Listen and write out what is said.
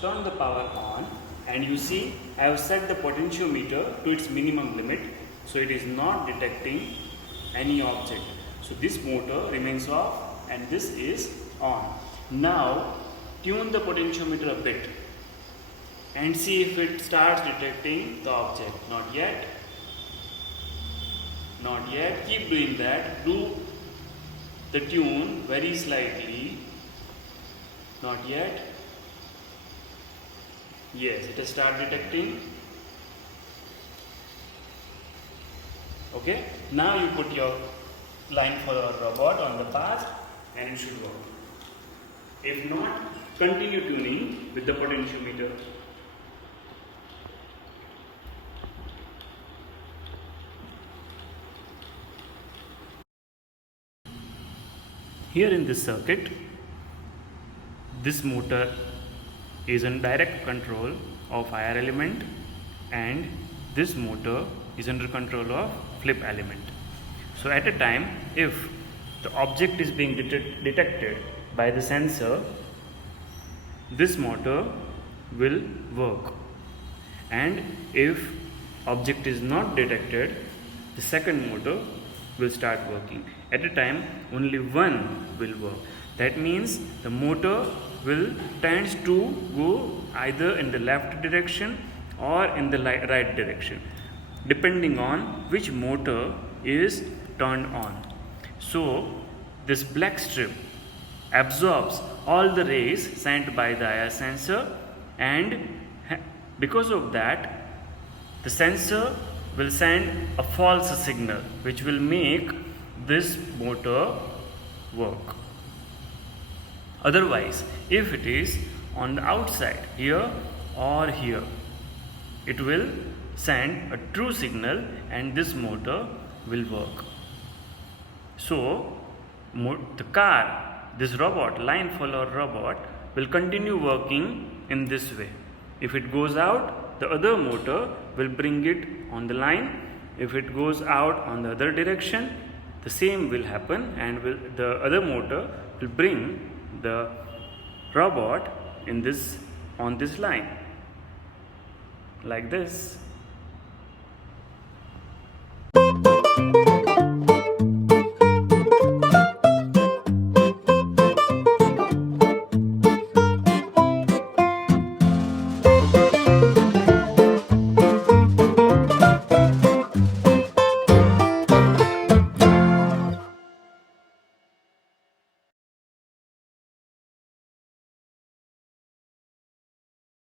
turn the power on, and you see I have set the potentiometer to its minimum limit, so it is not detecting any object. So this motor remains off and this is on. Now tune the potentiometer a bit and see if it starts detecting the object. Not yet. Not yet. Keep doing that. Do the tune very slightly. Not yet. Yes, it has started detecting. Okay. Now you put your line for the robot on the path and it should work. If not, continue tuning with the potentiometer. Here in this circuit, this motor is in direct control of IR element and this motor is under control of flip element. So at a time, if the object is being detected by the sensor, this motor will work, and if object is not detected, the second motor will start working. At a time, only one will work. That means the motor will tend to go either in the left direction or in the right direction, depending on which motor is turned on. So this black strip absorbs all the rays sent by the IR sensor, and because of that the sensor will send a false signal which will make this motor work. Otherwise, if it is on the outside here or here, it will send a true signal and this motor will work. So the car, this robot, line follower robot, will continue working in this way. If it goes out, the other motor will bring it on the line. If it goes out on the other direction, the same will happen, and the other motor will bring the robot on this line, like this.